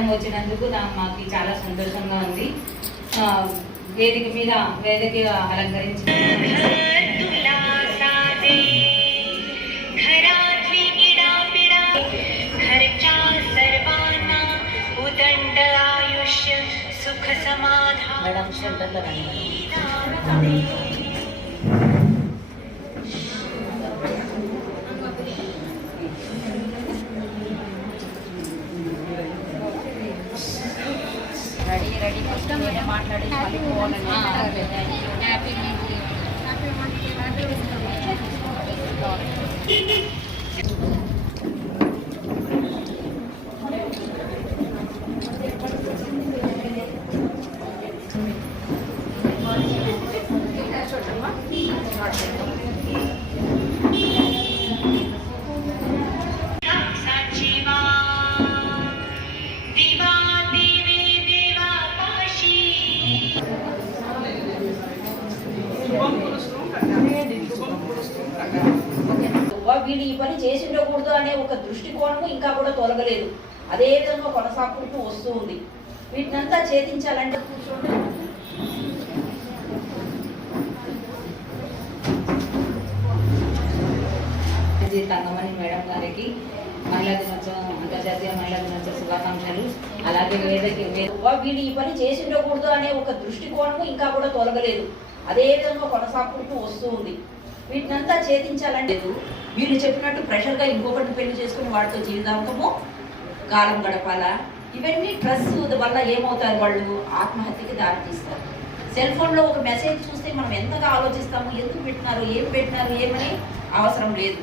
Madam వచ్చినందుకు మాకు చాలా సంతోషంగా ఉంది. వేదిక మీద వేదిక అలంకరించి మేడం సెంటర్లో రెడీ ఫస్ట్ మీరే మాట్లాడి హ్యాపీ వీళ్ళు ఈ పని చేసి ఉండకూడదు అనే ఒక దృష్టికోణము ఇంకా కూడా తొలగలేదు, అదే విధంగా కొనసాగుతూ వస్తూ ఉంది. వీటినంతా ఛేదించాలంటే తంగమణి మేడం గారికి మహిళా దినోత్సవం, అంతర్జాతీయ మహిళా దినోత్సవ శుభాకాంక్షలు. అలాగే వీళ్ళు ఈ పని చేసి ఉండకూడదు అనే ఒక దృష్టికోణము ఇంకా కూడా తొలగలేదు, అదే విధంగా కొనసాగుతూ వస్తూ ఉంది. వీటినంతా ఛేదించాలంటే వీళ్ళు చెప్పినట్టు ప్రెషర్గా ఇంకొకటి పెళ్లి చేసుకుని వాటితో జీవితాంతము కాలం గడపాలా? ఇవన్నీ స్ట్రెస్ వల్ల ఏమవుతారు, వాళ్ళు ఆత్మహత్యకి దారితీస్తారు. సెల్ ఫోన్లో ఒక మెసేజ్ చూస్తే మనం ఎంతగా ఆలోచిస్తాము, ఎందుకు పెట్టినారు, ఏం పెట్టినారు, ఏమని అవసరం లేదు.